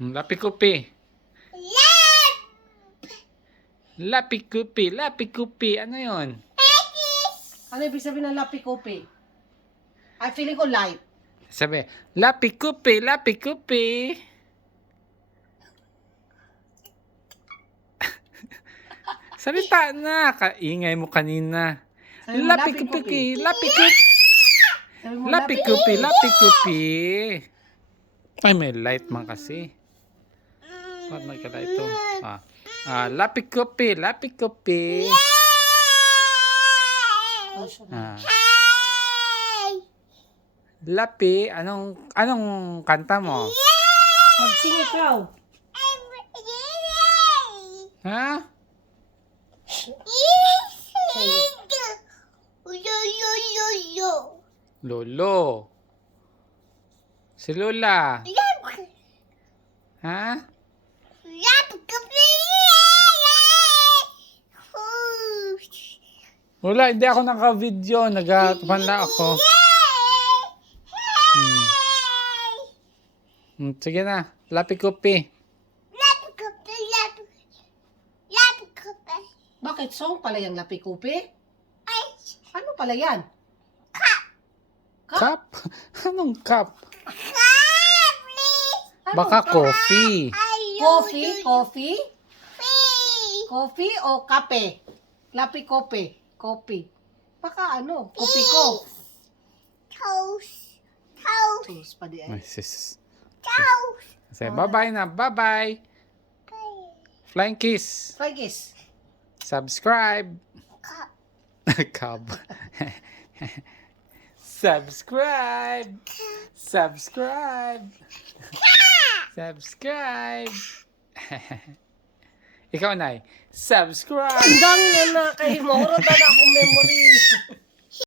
Lapi-kupi. Lapi-kupi. Lapi-kupi. Ano yun? Ano ibig sabihin ng lapi-kupi? Ay, feeling ko light. Sabi, lapi-kupi. Lapi-kupi. Salita na. Kaingay mo kanina. Sabi mo, Lapi-kupi. Lapi-kupi. Sabi mo, Lapi-kupi. Lapi-kupi. Ay, may light man kasi. Ba't nagka-light to? Lapi-kupi. Lapi-kupi. Lapi, anong kanta mo? Mag-sing ikaw. Ha? Lolo. Si Lola. Ha? Wala, hindi ako naka-video. Nagpanda ako. Sige na. Lapi-kupi. Bakit song pala yung lapi-kupi? Ano pala yan? Cup? Anong cup? Baka coffee. Coffee? Coffee? Coffee o kape? Lapi-kope. Coffee. Baka ano? Kopi ko. Toast pa di ay. Ay, sis. Say bye-bye na. Bye-bye. Flying kiss. Fragis. Subscribe. Cub. Subscribe. Subscribe. Subscribe. Ikaw, Nay. Subscribe. Ang dami na kay Moro na akong memory.